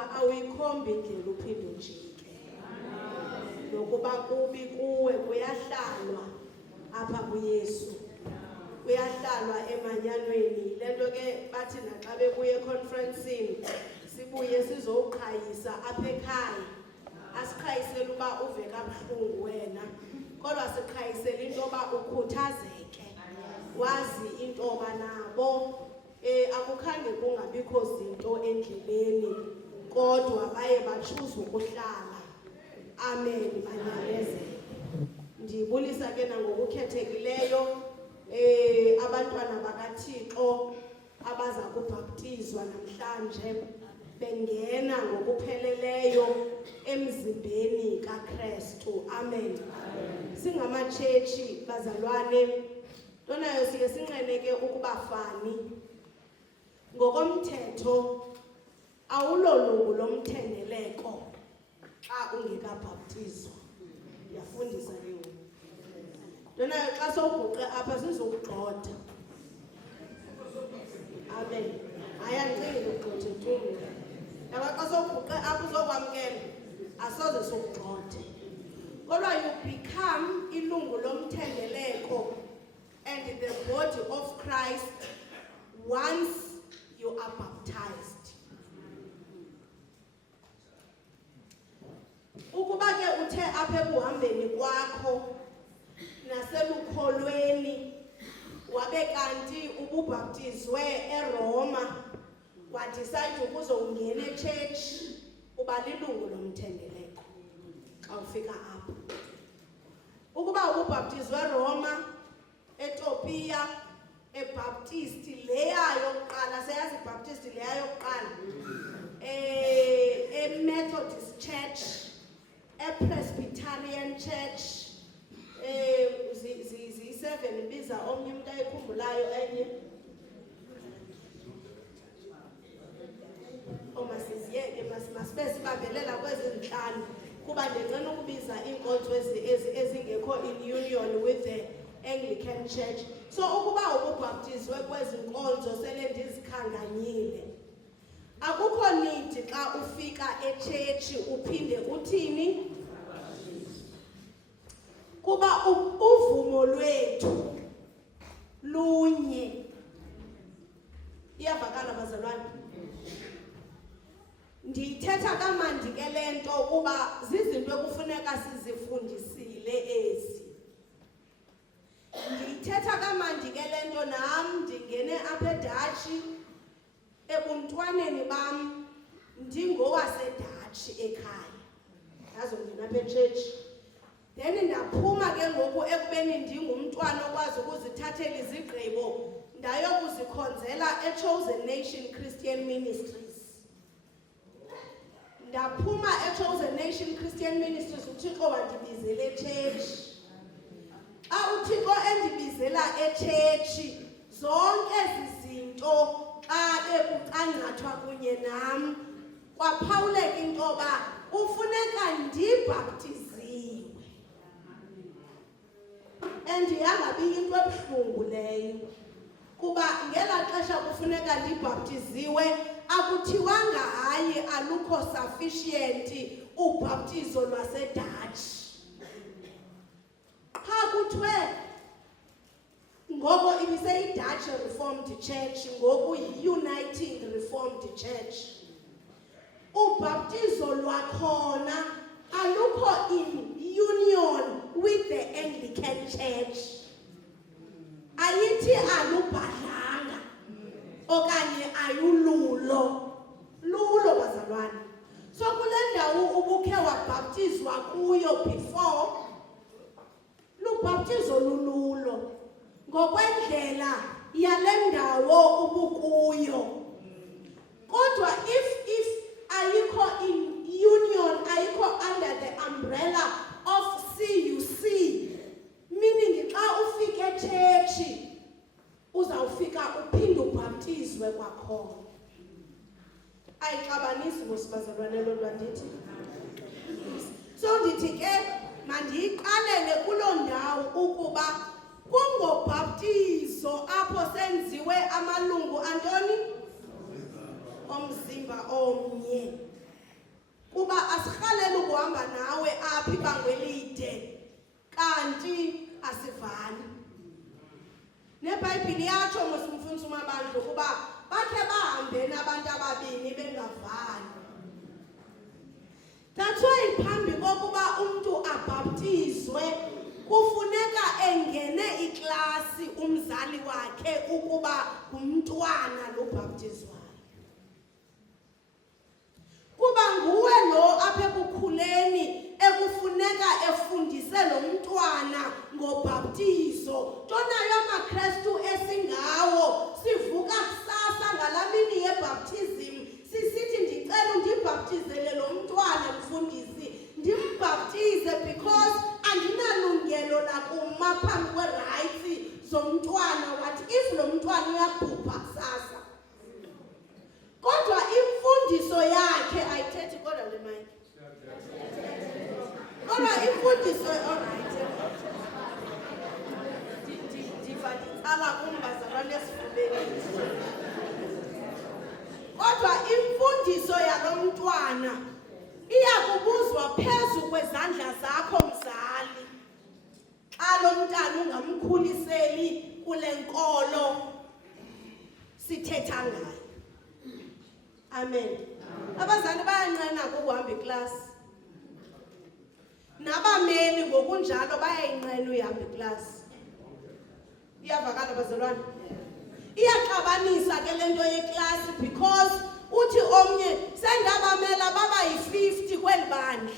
ukuba awuyikhombi indlela uphinde ujike. Nokuba kubi kuwe kuyahlalwa apha kuYesu. Kuyahlalwa emanyanweni. Lento ke bathi naxa bebuye econferencing sibuye sizowuqhayisa apha ekhaya. Asiqhayisela uba uve kabuhlungu wena. Kodwa siqhayisela into yoba ukhuthazeke. Wazi into yoba nabo akukhange kungabikho zinto endleleni kodwa baye bachuza ukuhlala. Amen. Banyamezele. Ndibulisa ke nangokukhethekileyo abantwana bakaThixo abaza kubhaptizwa namhlanje bengena ngokupheleleyo emzimbeni kaKristu. Amen. Singamatshetshi bazalwane, ntonayo siye sinqeneke ukubafani. Ngokomthetho awulolungu lomthendeleko xa ungekabhaptizwa. Yafundisa ke ngoku. Ntonayo xa sowubhuqe apha sizokugxotha. Amen. Ayandicingile ukugxotha eThumeni. Yaba xa sowubhuqe apha uzokwamkela asoze sokugxothe. Kodwa you become ilungu lomthendeleko and the body of Christ once you are baptized. Ukuba ke uthe apha ekuhambeni kwakho naselukholweni wabe kanti ububhaptizwe eRoma wadecide ukuze ungene echurch uba lilungu lomthendeleko xa ufika apha. Ukuba ububhaptizwe eRoma, eTopia, eBaptist leya yokuqala, seyazi iBaptist leya yokuqala, eMethodist Church, ePresbyterian Church, zi-7 biza omnye umuntu ayikhumbulayo enye. Masiziyeke masibe sibambelela kwezi zinhlanu kuba ndicela ukubiza iinkonzo ezingekho in union with the Anglican Church. So ukuba ububhaptizwe kwezi nkonzo sele ndizikhanganyile, akukho need xa ufika echurch uphinde uthini? Kuba uvumo lwethu lunye. Iyavakala bazalwane? Ndithetha kamandi ke lento kuba zizinto ekufuneka sizifundisile ezi. Ndithetha kamandi ke lento nam ndingene apha eDatshi ebuntwaneni bam ndingowaseDatshi ekhaya. Yazo ndina apha echurch. Then ndaphuma ke ngoku ekubeni ndingumntwana okwazi ukuzithathela izigqibo ndayokuzikhonzela eChosen Nation Christian Ministries. Ndaphuma eChosen Nation Christian Ministries uThixo wandibizela echurch. Xa uThixo endibizela echurch zonke izinto xa ekucangathwa kunye nam kwaphawuleka into yoba ufuneka ndibhaptiziwe. And yangabi into ebuhlungu leyo kuba ngela xesha kufuneka ndibhaptiziwe akuthiwanga hayi alukho sufficient ubhaptizo lwaseDatshi. Xa kuthiwe ngoko ibiseyiDutch Reformed Church ngoku yi-Uniting Reformed Church, ubhaptizo lwakhona alukho in union with the Anglican Church. Ayithi alubhadlanga okanye ayululo. Lulo bazalwane. So kule ndawo ubukhe wabhaptizwa kuyo before, lubhaptizo lululo ngokwendlela yale ndawo ubukuyo. Kodwa if ayikho in union, ayikho under the umbrella of CUC, meaning xa ufika echurch uzawufika uphinde ubhaptizwe kwakhona. Ayixabanisi ngosibazalwane lo lwandithi. So ndithi ke mandiyiqalele kuloo ndawo ukuba kungobhaptizo apho senziwe amalungu antoni? Omzimba omnye. ukuba asirhalele ukuhamba nawe apha ibanga elide kanti asivani. NeBhayibhile yatsho mosumfundisi uMabandla ukuba bakhe bahambe nabantu ababini bengavani. That's why phambi kokuba umuntu abhaptizwe kufuneka engene iklasi umzali wakhe ukuba umntwana lobhaptizwayo. Kuba nguwe lo apha ekukhuleni ekufuneka efundise lo mntwana ngobhaptizo. Tonayo amaKristu esingawo sivuka kusasa ngalamini yebaptism sisithi ndicela undibhaptizele lo mntwana mfundisi, ndimbhaptize because andinalungelo lakuma phambi kwe-rights zomntwana. Wathi if lo mntwana uyabhubha kusasa. Kodwa imfundiso yakhe ayithethi kodwa le mic. Kodwa imfundiso alright. Ndivaditsala kumbazalwane esifubeni. Kodwa imfundiso yalo mntwana iyakubuzwa phezu kwezandla zakho mzali. Xa lo mntana ungamkhuliseli kule nkolo sithetha ngayo. Amen. Abazali bayanqena ukuhamba iklasi. Nabameli ngokunjalo bayayinqena uyihamba iklasi. Iyavakala bazalwane. Iyaxabanisa ke lento yeklasi because uthi omnye sendabamela baba yi-50 kweli bandla.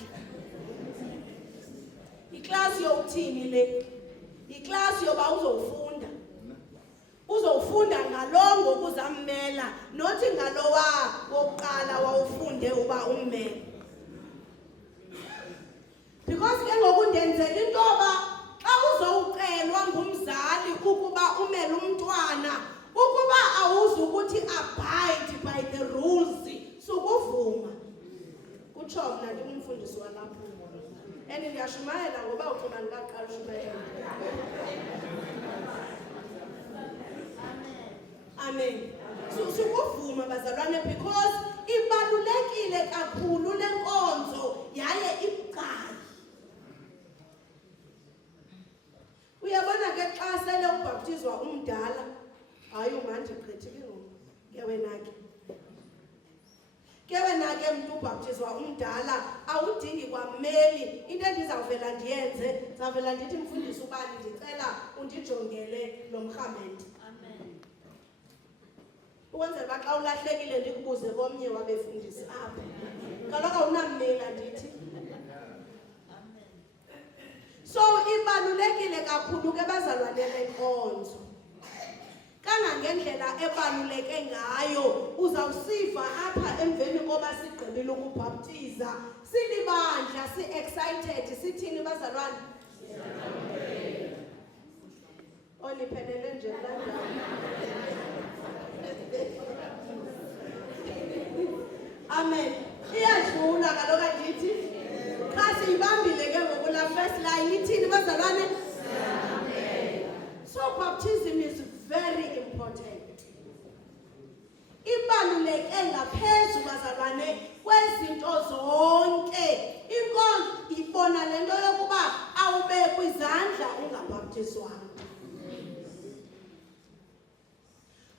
Iklasi yokuthini le? Iklasi yoba uzofunda. Uzofunda ngalo ngokuzammela, nothi ngalowa wokuqala wawufunde uba ummele. Because ke ngokundenzela into yoba xa uzowucelwa ngumzali ukuba umele umntwana, ukuba awuzi ukuthi abide by the rules, sukuvuma. Kutsho mna ndingumfundisi walapho. And ndiyashumayela ngoba ufuna ndikaqala ushumayela. Amen. Sukuvuma bazalwane because ibalulekile kakhulu le nkonzo yaye ibucayi. Uyabona ke xa sele ubhaptizwa umdala, hayi manje gqithile ngoku. Ke wena ke mntu ubhaptizwa umdala awudingi kwammeli. Into endizawuvela ndiyenze, ndizawuvela ndithi mfundisi ubani ndicela undijongele lo mrhamente. Ukwenzela uba xa ulahlekile ndikubuze komnye wabefundisi apha. Kaloku awunammeli ndithi. So ibalulekile kakhulu ke bazalwane le nkonzo. Kangangendlela ebaluleke ngayo uzawusiva apha emveni koba sigqibile ukubhaptiza. Silibandla si-excited sithini bazalwane? Oniphelele nje kanjani? Amen. Iyadlula kaloku andithi. Xa siyibambile ke ngoku la first line ithini bazalwane? So baptism is very important. Ibaluleke ngaphezu bazalwane kwezinto zonke. Inkonzo ibona lento yokuba awube kwizandla ungabhaptizwanga.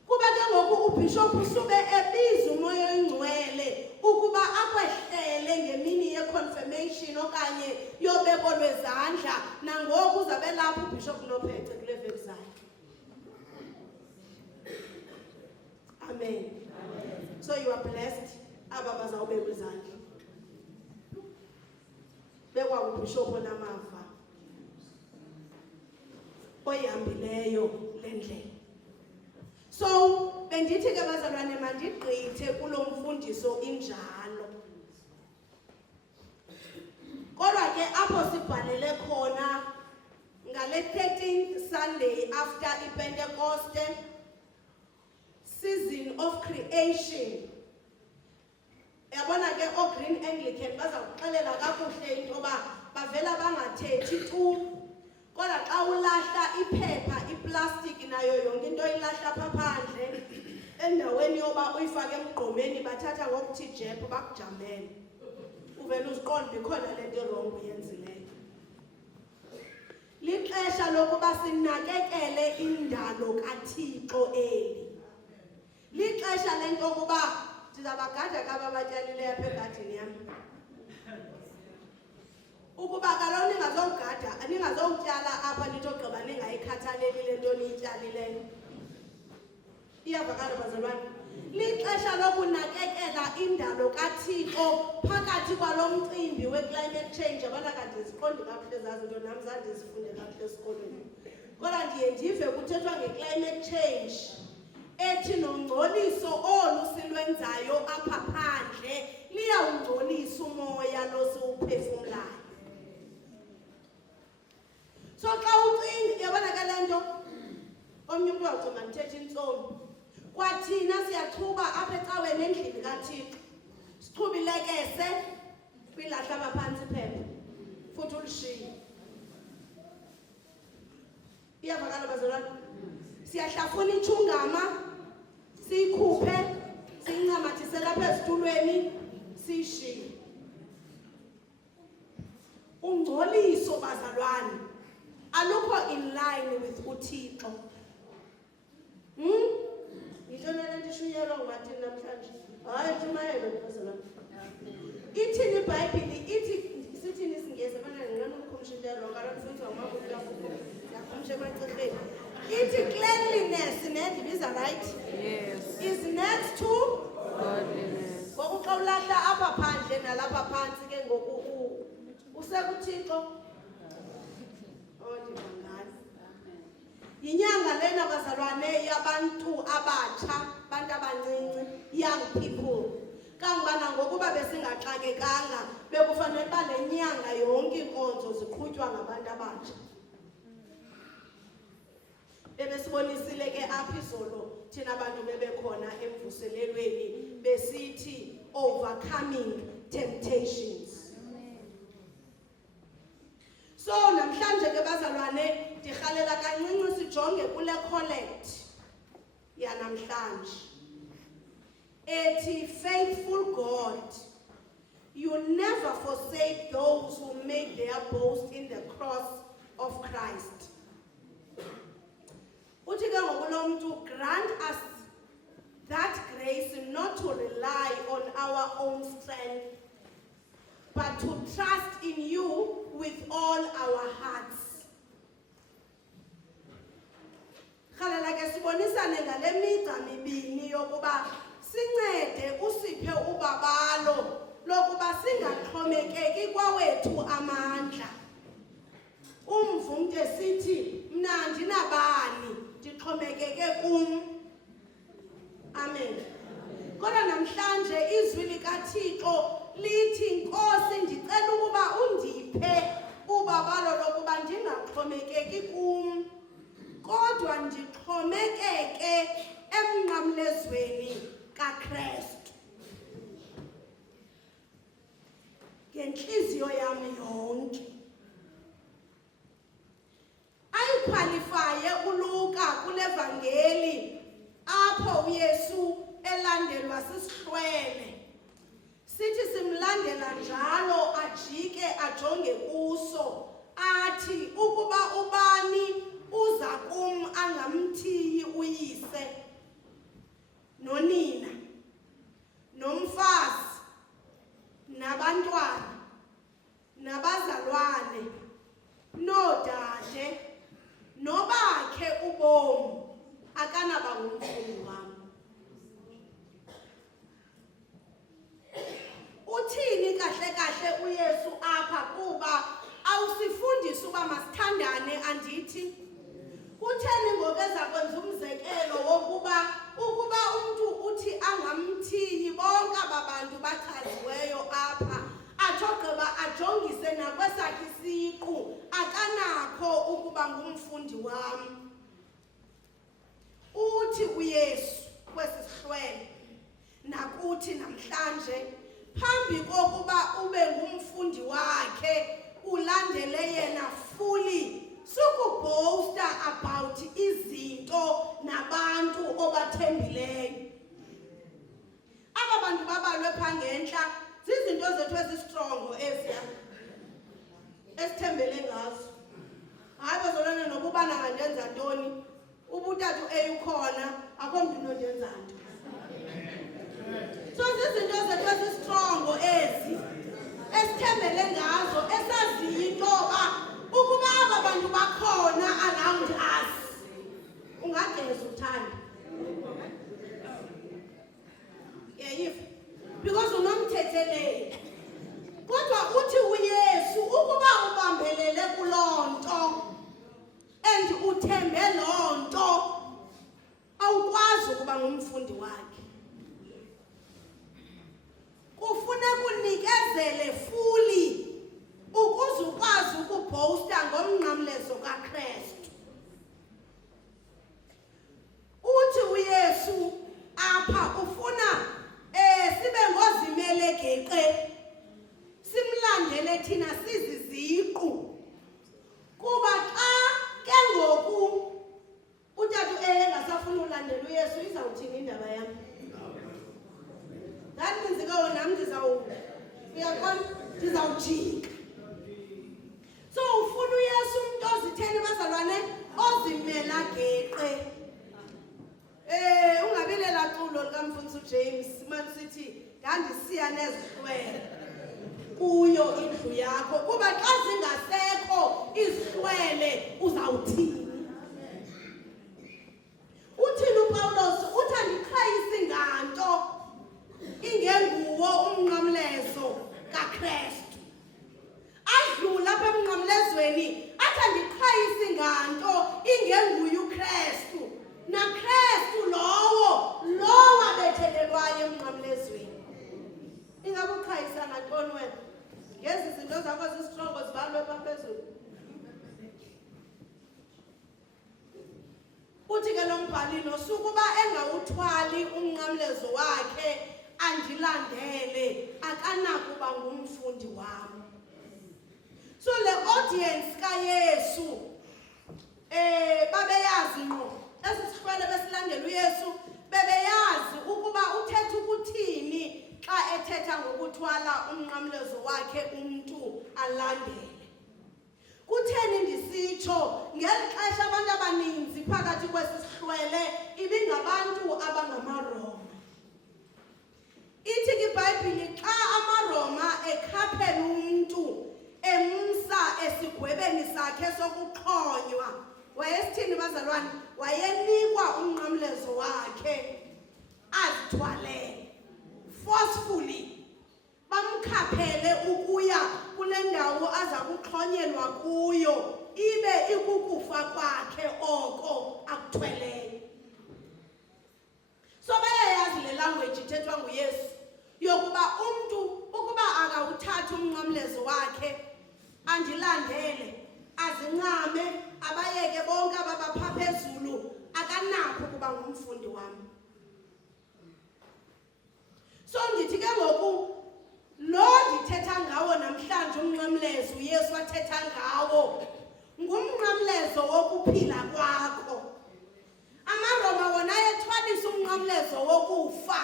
Kuba ke ngoku ubishop usube ebiza umoya oyingcwele ukuba akwehlele ngemini ye-confirmation okanye yobeko lwezandla, nangoku uzabe lapho ubishop Nophethe kule website. Amen. So you are blessed. Aba bazawubekwa izandla. Bekwa ubishop onamava oyihambileyo le ndlela. So bendithi ke bazalwane mandigqithe kulo mfundiso injalo. Kodwa ke apho sibhalele khona ngale 13th Sunday after iPentecost season of creation. Yabona ke oGreen Anglican bazakuxelela kakuhle into ba bavela bangathethi tu. Kodwa xa ulahla iphepha iplastic nayo yonke into ilahla phaphandle endaweni yoba uyifake emgqomeni bathatha ngokuthi jep bakujamele uvela uziqonde ikhona lento wrong uyenzileyo. Lixesha lokuba sinakekele indalo kaThixo eli. Lixesha lento kuba ndizabagada kaba batyalileyo apha egadini yam. Ukuba kaloku ningazowutyala apha nitogqiba ningayikhathaleli le nto niyityalileyo. Iyavakala bazalwane. Lixesha lokunakekela indalo kaThixo phakathi kwalo mcimbi we-climate change. Abana kanti ndiziqondi kakuhle zazi nto nam zange ndizifunde kakuhle esikolweni. Kodwa ndiye ndive kuthethwa nge-climate change ethi nongcoliso olu silwenzayo apha phandle liyawungcolisa umoya lo siwuphefumlayo. So xa ucinga yabona ke le nto omnye umntu wawucinga ndithetha intsomi. Kwathina siyachuba apha ecaweni endlini kaThixo. Sichuba ilekese kwilahla abaphantsi phepha futhi ulishiye. Iyavakala bazalwane. Siyahlafuna itshungama siyikhuphe siyincamathisele lapha ezitulweni siyishiye. Ungcoliso bazalwane alukho in line with uThixo. Yintoni le nto ishuyelwa ngathini namhlanje? Hayi tshumayelo bazalwane. Ithini iBhayibhile ithi sithini isingesi abana ngingana ukukhumsha into wrong kaloku futhi awumakuthi yakhumsha emacifeni. Ithi cleanliness nendibiza right? Yes. Is next to Godliness. ngoku xa ulahla apha phandle nalapha phantsi ke ngoku usekuThixo. Yinyanga lena bazalwane yabantu abatsha, abantu abancinci, young people. Kangubana ngokuba besingaxakekanga bekufanele uba le nyanga yonke inkonzo ziqhutywa ngabantu abatsha. Bebesibonisile ke apha izolo thina abantu bebekhona emvuselelweni besithi overcoming temptations. So namhlanje ke bazalwane ndirhalela kancinci sijonge kule collect yanamhlanje ethi faithful God, you never forsake those who make their boast in the cross of Christ. Uthi ke ngokulo mntu grant us that grace not to rely on our own strength but to trust in you with all our hearts. Khalela ke sibonisane ngale migca mibini yokuba sincede usiphe ubabalo lokuba singaxhomekeki kwawethu amandla. Umvumde sithi mna ndinabani ndixhomekeke kum. Amen. Kodwa namhlanje izwi likaThixo lithi Nkosi ndicela ukuba undiphe ubabalo lokuba ndingaxhomekeki kum kodwa ndixhomekeke emnqamlezweni kaKristu ngenhliziyo yami yonke. Ayikhwalifaye uLuka kulevangeli apho uYesu elandelwa sisihlwele. Sithi simlandela njalo ajike ajonge kuso athi ukuba ubani uza kum angamthiyi uyise nonina nomfazi nabantwana nabazalwane nodade nobakhe ubomi akanaba ngumfundi wam. Uthini kahle kahle uYesu apha kuba awusifundisi uba masithandane andithi? Kutheni ngokeza kwenza umzekelo wokuba ukuba umuntu uthi angamthiyi bonke aba bantu bachaziweyo apha athogqiba ajongise nakwesakhe isiqu akanakho ukuba ngumfundi wam. Uthi uYesu kwesi sihlwele nakuthi namhlanje phambi kokuba ube ngumfundi wakhe ulandele yena fully sukuboasta about izinto nabantu obathembileyo. Aba bantu babalwe pha ngentla zizinto izinto zethu ezistrongo eziya esithembele ngazo. Hayi bazolana nokubana ngandenza ntoni. Ubuthathu eyukhona akho mntu nondenza nto. So izinto zethu ezistrongo ezi esithembele ngazo esaziyo into yoba ukuba aba bantu bakhona around us ungageza uthanda. Because unomthetheleli. Kodwa uthi uYesu ukuba ubambelele kuloo nto and uthembe loo nto awukwazi ukuba ngumfundi wakhe. Kufuneka unikezele fully ukuze ukwazi ukubhosta ngomnqamlezo kaKristu. Uthi uYesu apha ufuna sibe ngozimele geqe simlandele thina siziziqu kuba xa ke ngoku uthathu engasafuna ulandela uYesu izawuthini indaba yam. That means nam ndizawujika. So ufuna uYesu umuntu ozitheni bazalwane ozimela geqe. Ungabilela culo likamfundisi uJames masithi ndandisiya nezihlwele kuyo indlu yakho kuba xa zingasekho izihlwele uzawuthini. Uthini uPawulos uthi andiqhayisi nganto ingenguwo umnqamlezo kaKristu. Adlula apha emnqamlezweni athi andiqhayisi nganto ingenguye uKristu. NaKristu lowo abethelelwayo emnqamlezweni. Ingabe uqhayisa ngantoni wena? Ngezi zinto zakho zistrongo zibalwe phezulu. Uthi ke lo mbhali nosukuba engawuthwali umnqamlezo wakhe andilandele akanakuba ngumfundi wami. So le audience kaYesu babeyazi no esisihlwele besilandela uYesu bebeyazi ukuba uthetha ukuthini xa ethetha ngokuthwala umnqamlezo wakhe umuntu alandele. Kutheni ndisitsho ngeli xesha abantu abaninzi phakathi kwesisihlwele ibingabantu abangamaRoma. Ithi iBhayibhile xa amaRoma ekhaphela umuntu emsa esigwebeni sakhe sokuxhonywa wayesithini bazalwane? Wayenikwa umnqamlezo wakhe azithwalele forcefully. Bamkhaphele ukuya kule ndawo aza kuxhonyelwa kuyo ibe ikukufa kwakhe oko akuthweleyo. So bayayazi le language ithethwa nguYesu yokuba umuntu ukuba akawuthatha umnqamlezo wakhe andilandele azincame abayeke bonke ababapha phezulu akanakho ukuba ngumfundi wami. So ndithi ke ngoku lo ndithetha ngawo namhlanje umnqamlezo uYesu wathetha ngawo ngumnqamlezo wokuphila kwakho. AmaRoma wona ethwalisa umnqamlezo wokufa.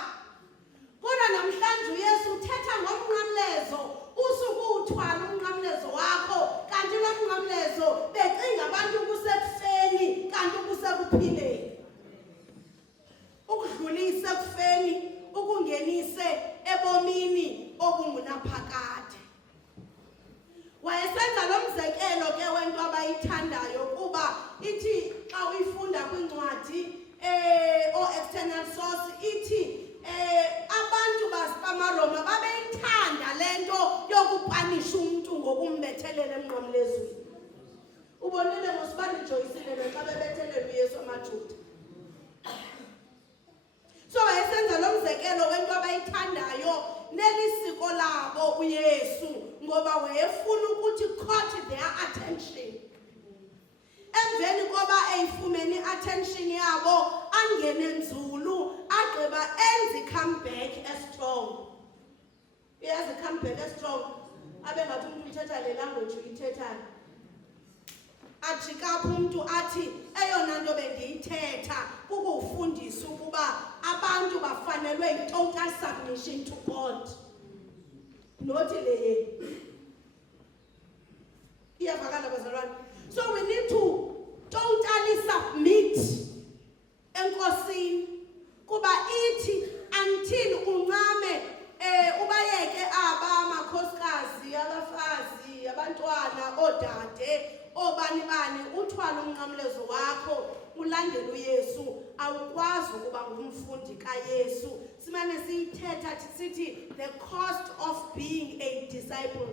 Kodwa namhlanje uYesu uthetha ngomnqamlezo usukuthwala umnqamlezo wakho kanti lo mnqamlezo becinga abantu kusekufeni kanti kusekuphileni. Ukudlulise ekufeni ukungenise ebomini obungunaphakade. Wayesenza lo mzekelo ke wento abayithandayo kuba ithi xa uyifunda kwincwadi external source ithi abantu bamaRoma babeyithanda lento yokupanisha umuntu ngokumbethelela emnqamlezweni. Ubonile ngosibani Joyce xa bebethelela uYesu amaJuda. So wayesenza lo mzekelo wento abayithandayo nelisiko labo uYesu ngoba wayefuna ukuthi caught their attention. Emveni koba eyifumene attention yabo angene nzulu agqiba enze comeback strong. Uyazi comeback strong abengathi umuntu uthetha le language uyithethayo. Ajika umuntu athi eyona nto bendiyithetha kukufundisa ukuba abantu bafanelwe total submission to God. Not le. Iyavakala bazalwane. So we need to totally submit enkosini kuba ithi until uncame ubayeke aba makhosikazi abafazi abantwana odade obani bani uthwala umnqamlezo wakho ulandele uYesu awukwazi ukuba ngumfundi kaYesu. Simane siyithetha sithi the cost of being a disciple.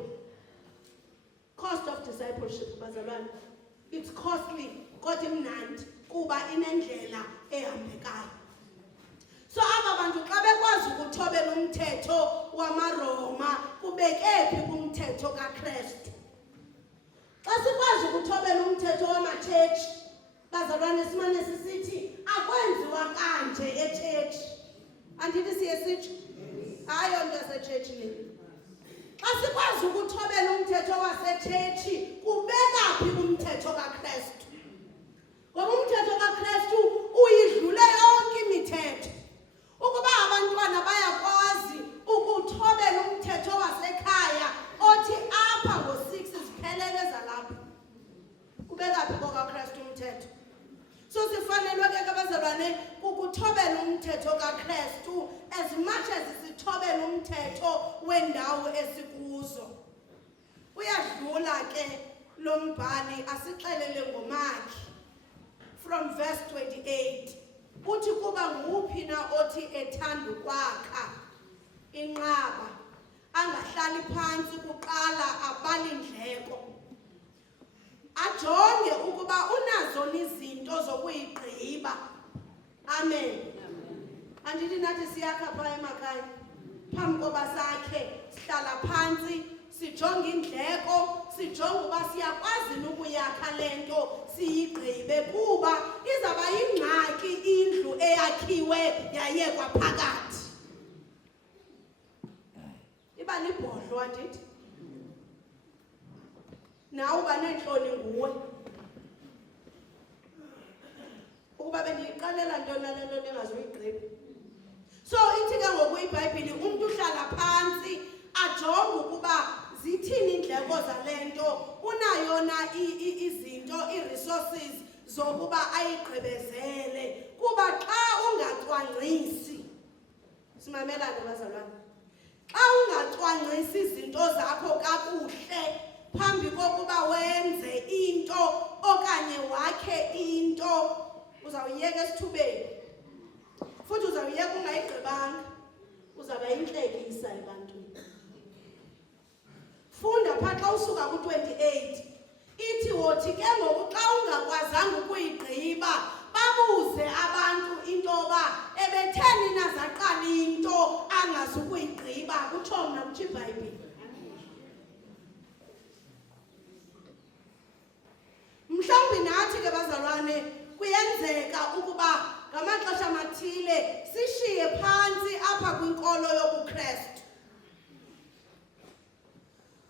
Cost of discipleship bazalwane. It's costly kodwa imnandi kuba inendlela ehambekayo. So aba bantu xa bekwazi ukuthobela umthetho wamaRoma kubekephi kumthetho kaKristu. Xa sikwazi ukuthobela umthetho wamaChurch bazalwane simane sisithi akwenziwa kanje eChurch. Andithi siyesithi hayo nto yaseChurch le. Xa sikwazi ukuthobela umthetho waseChurch kubekaphi kumthetho kaKristu. Ngoba umthetho kaKristu uyidlule yonke imithetho. Ukuba abantwana bayakwazi ukuthobela umthetho wasekhaya othi apha ngo6 ziphelele zalapha. Kubekaphi kokaKristu umthetho. So sifanelwe ke abazalwane ukuthobela umthetho kaKristu as much as sithobela umthetho wendawo esikuzo. Uyadlula ke lo mbhali asixelele ngomakhi from verse 28. Uthi kuba nguphi na othi ethanda ukwakha inqaba angahlali phansi kuqala abali indleko ajonge ukuba unazo izinto zokuyigqiba. Amen. Andithi nathi siyakha pha emakhaya phambi koba sakhe sihlala phansi sijonge indleko sijonge uba siyakwazi ukuyakha lento siyigqibe kuba izaba yingxaki indlu eyakhiwe yayekwa phakathi. Iba libhodlo andithi nawe uba nenhloni nguwe ukuba bendiyiqalela ntoni nalento ndingazuyigqiba. So ithi ke ngoku iBhayibhile umuntu uhlala phansi ajonge ukuba zithini indleko zalento unayo na izinto iresources zokuba ayigqibezele kuba xa ungacwangcisi simamelane bazalwane xa ungacwangcisi izinto zakho kakuhle phambi kokuba wenze into okanye wakhe into uzawuyeka esithubeni futhi uzawuyeka ungayigqibanga uzaba inhlekisa ebantwini. Funda pha xa usuka ku28 ithi wothi ke ngoku xa ungakwazanga ukuyigqiba babuze abantu into ba ebetheni nazaqala into angazukuyigqiba kutsho mna kuthi iBhayibhile. Mhlawumbi nathi ke bazalwane kuyenzeka ukuba ngamaxesha amathile sishiye phansi apha kwinkolo yobuKristu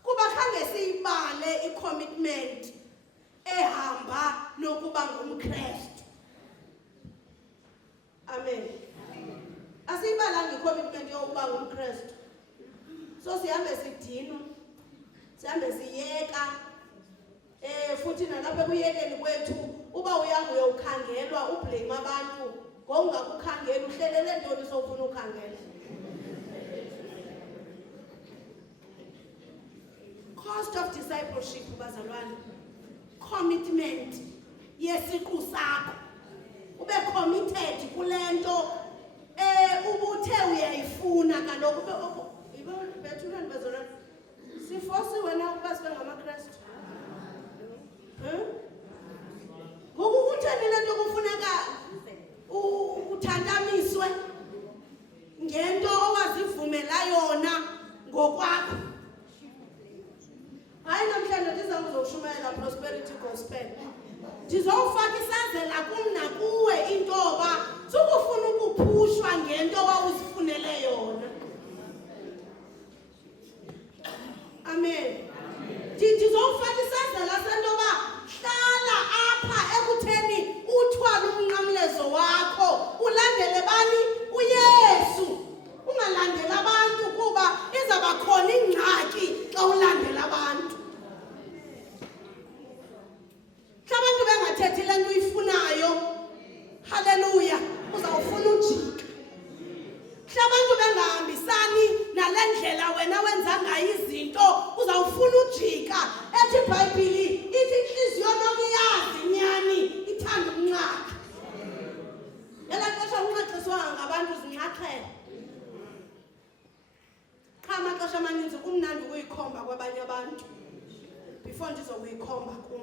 kuba khange siyibale icommitment ehamba nokuba ngumKristu. Amen. Asiyibalanga icommitment yokuba ngumKristu. So sihambe sidinwa sihambe siyeka futhi nalapha ekuyekeni kwethu uba uyanga uyokhangelwa ublame abantu ngokungakukhangela uhlelele ntoni sofuna ukhangela. Cost of discipleship bazalwane commitment yesiqu sakho ube committed kulento ubuthe uyayifuna kaloku bethulani bazalwane sifosiwe na ukuba sibe ngamaKristu. Ngoku kutheni lento kufuneka uthantamiswe ngento owazivumela yona ngokwakho. Hayi namhlanje ndiza kuzoshumayela prosperity gospel. Ndizofaka isazela kumna kuwe intoba sukufuna ukuphushwa ngento wawuzifunele yona. Amen. Ndizofaka isazela sentoba hlala apha ekutheni uthwala umnqamlezo wakho ulandele bani uYesu ungalandela abantu kuba izaba khona ingxaki ulandela abantu. Xa abantu bengathethi le nto uyifunayo, haleluya, uzawufuna ujika. Xa abantu bengahambisani nale ndlela wena wenza ngayo izinto, uzawufuna ujika. Ethi iBhayibhile ithi inhliziyo nokuyazi nyani ithanda ukunxaxa. Yela xesha unxaxiswanga ngabantu zinxaxhela. Qha amaxesha amaninzi kumnandi ukuyikhomba kwabanye abantu before ndizokuyikhomba kum.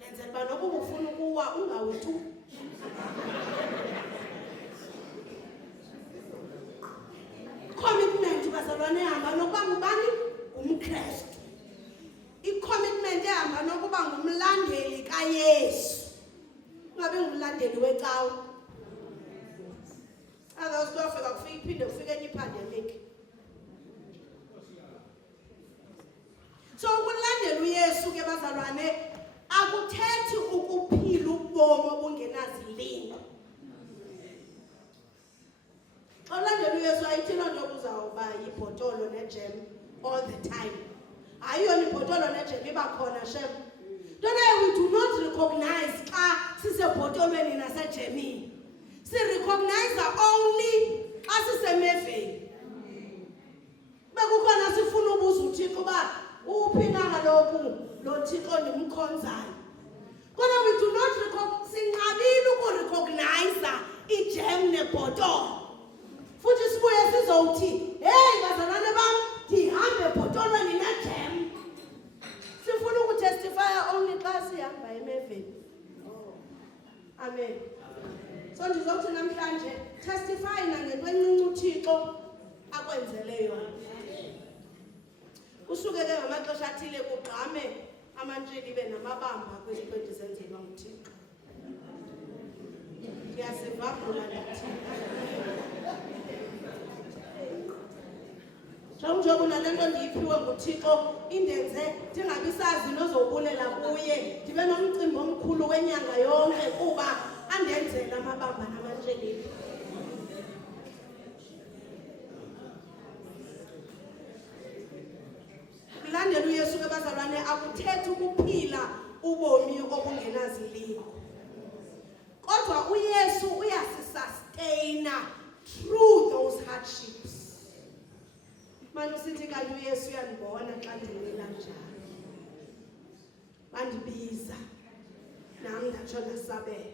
Yenzela uba nokuba ufuna ukuwa ungawi tu. Commitment bazalwane ehamba nokuba ngubani umKristu. I-commitment ehamba nokuba ngumlandeli kaYesu. Ungabe ngumlandeli wecawa. Azawuzofika kufika iphinde kufike enye ipandemic. So ukulandela uYesu ke bazalwane akuthethi ukuphila ubomi obungenazilingo. Ulandela uYesu ayithi loo nto uzawuba yibhotolo nejem all the time. Ayiyona ibhotolo nejem iba khona shem. Don't we do not recognize xa sisebhotolweni nasejemini. Si-recognize only xa sisemeveni. Bekukhona sifuna ubuza uThixo uba uphi na kaloku lo Thixo ndimkhonzayo. Kodwa we do not sinqabile ukurecognize ijem nebhotolo. Futhi sibuye sizowuthi, hey bazalwane bam, ndihambe ebhotolweni nejem. Sifuna ukutestifya only xa sihamba emeveni. Amen. So ndizokuthi namhlanje testify nangento encinci uThixo akwenzele yona. Usuke ke ngamaxesha athile kugqame amantshili ibe namabamba kwizinto endizenzelwa nguThixo. Ndiyasivavula ndathi. Njengoba kunale nto ndiyiphiwe nguThixo indenze ndingabisazi nozobulela kuye, ndibe nomcimbi omkhulu wenyanga yonke kuba andenzela amabamba namantsheli. Ulandela uYesu ke bazalwane akuthethi ukuphila ubomi obungenazilingo. Kodwa uYesu uyasisustain through those hardships. Manje sithi kanti uYesu uyandibona xa ndiwela njalo. Bandibiza nami ndatsho ndasabela.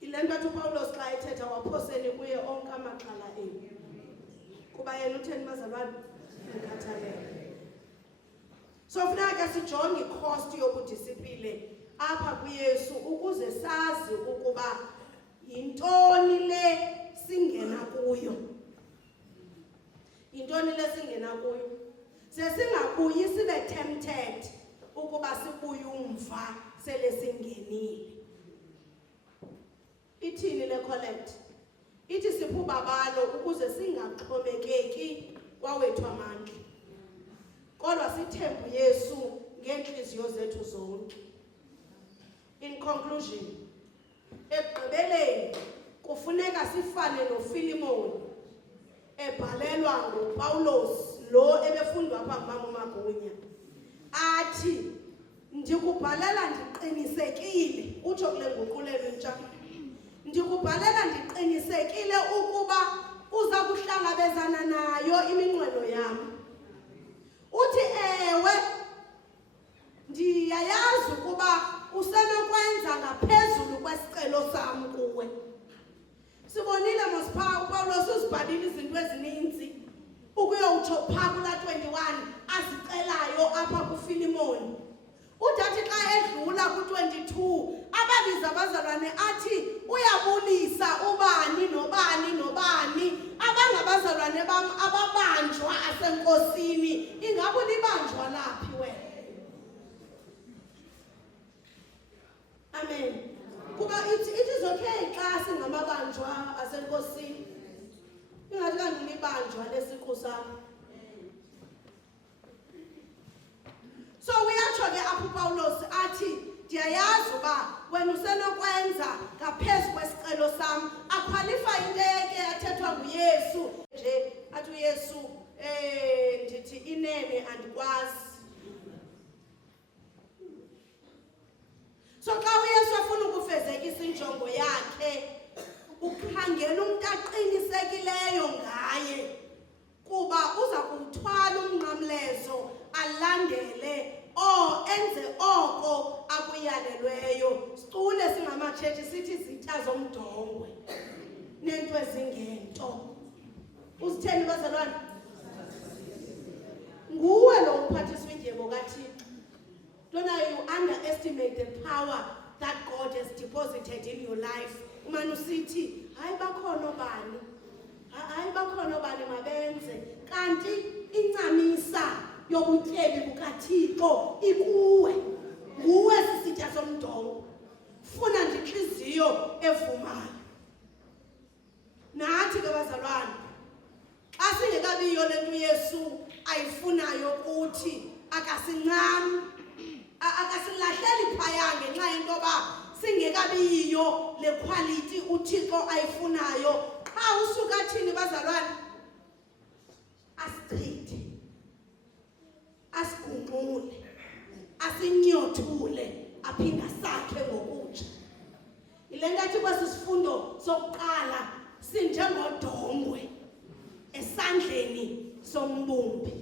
Ile nto athi uPawulos xa ethetha waphoseni kuye onke amaxhala enu. Kuba yena utheni bazalwane? Ukhathalele. So funeka sijonge i-cost yobudisipline apha kuYesu ukuze sazi ukuba yintoni le singena kuyo. Yintoni le singena kuyo? Sesingabuyi sibe tempted ukuba sibuye umva sele singenile. Ithini le collect? Ithi siphuba balo ukuze singaxhomekeki kwawethu amandla. Kodwa sithembe uYesu ngenhliziyo zethu zonke. In conclusion, ekugqibeleni kufuneka sifane noFilimoni ebhalelwa nguPawulos lo ebefundwa apha ngumama uMagunya. Athi ndikubhalela ndiqinisekile, utsho kule nguqulelo intsha. Ndikubhalela ndiqinisekile ukuba uza kuhlangabezana nayo iminqweno yam. Uthi ewe ndiyayazi ukuba usenokwenza ngaphezulu kwesicelo sam kuwe. Sibonile mosipha uPawulos uzibhalile izinto ezininzi ukuyowutsho phaa kula 21 azicelayo apha kuFilimoni. Udathi xa edlula ku-22 ababiza abazalwane athi uyabulisa ubani nobani nobani abangabazalwane bam ababanjwa asenkosini. Ingabe libanjwa laphi wena? Amen. Kuba it is okay xa singamabanjwa asenkosini. Ingathi kanti libanjwa lesiqu sami. So uyatsho ke apho uPawulos athi ndiyayazi uba wena usenokwenza ngaphezu kwesicelo sam. Aqualify into eke yathethwa nguYesu nje athi uYesu ndithi inene andikwazi. So xa uYesu afuna ukufezekisa injongo yakhe, ukhangela umuntu aqinisekileyo ngaye, kuba uza kuthwala umnqamlezo alandele enze oko akuyalelweyo. Sicule singamatshetshi sithi zitya zomdongwe nento ezingento. Uzitheni bazalwane? Nguwe lo uphathiswa indyebo kaThixo. Don't you underestimate the power that God has deposited in your life. Umane usithi hayi bakhono bani mabenze, kanti incamisa yobutyebi bukaThixo ikuwe. Nguwe sisitya somdongo. Funa nje inhliziyo evumayo. Nathi ke bazalwane, xa singekabiyo lento uYesu ayifunayo kuthi, akasincami, akasilahleli phaya ngenxa yento yoba singekabiyo le quality uThixo ayifunayo. Xa usuka thini bazalwane? Asichithe, asigunqule, asinyothule, aphinda sakhe ngokutsha. Yile nto athi kwesi sifundo sokuqala sinjengodongwe esandleni sombumbi.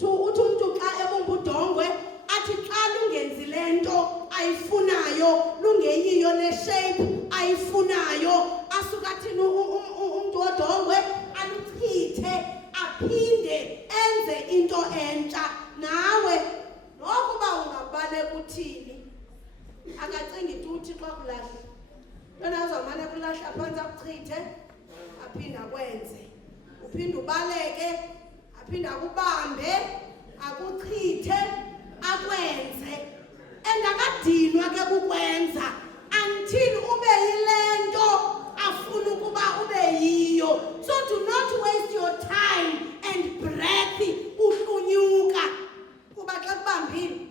Uthi umntu xa ebumba udongwe athi xa lungenzi le nto ayifunayo, lungeyiyo le shape ayifunayo, asuka thini umntu wodongwe aluchithe, aphinde enze into entsha. Nawe nokuba ungabaleka uthini, akacingi uthi xa kulahla yona uzawumane kulahla phantsi akuchithe, aphinde akwenze. Uphinde ubaleke, aphinde akubambe, akuchithe, akwenze. And akadinwa ke kukwenza until ube yile nto afuna ukuba ube yiyo. So do not waste your time and breath uhlunyuka, kuba xa kubambile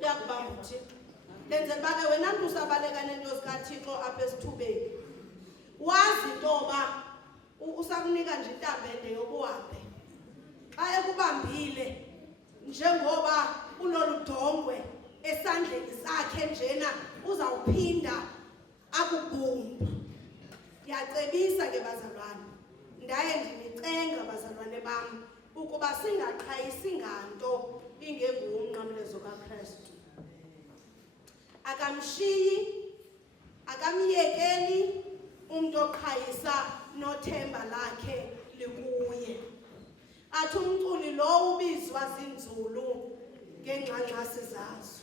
uyakubamba uThixo. Lenzela uba ke wena mntu usabaleka nento zikaThixo apha esithubeni, wazi into yoba usakunika nje intambende yobuhambe. Xa ekubambile njengoba ulolu dongwe esandleni sakhe njena, uzawuphinda akubumba. Ndiyacebisa ke bazalwane, ndaye ndinicenga bazalwane bam, ukuba singaqhayisi nganto ingenguwo umnqamlezo kaKristu. Akamshiyi, akamyekeli umntu oqhayisa nothemba lakhe likuye. Athi umculi lo ubizwa zinzulu ngengxangxasi zazo.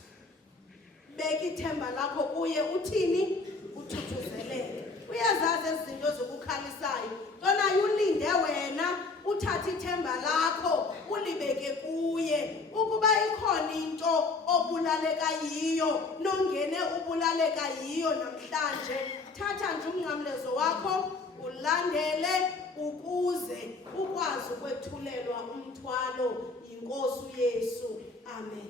Beka ithemba lakho kuye, uthini? Uthuthuzelele. Uyazazi izinto zokukhalisayo. Lona ulinde wena uthathe ithemba lakho ulibeke kuye. Ukuba ikhona into obulaleka yiyo, nongene ubulaleka yiyo namhlanje, thatha nje umnqamlezo wakho ulandele ukuze ukwazi ukwethulelwa umthwalo yiNkosi uYesu. Amen.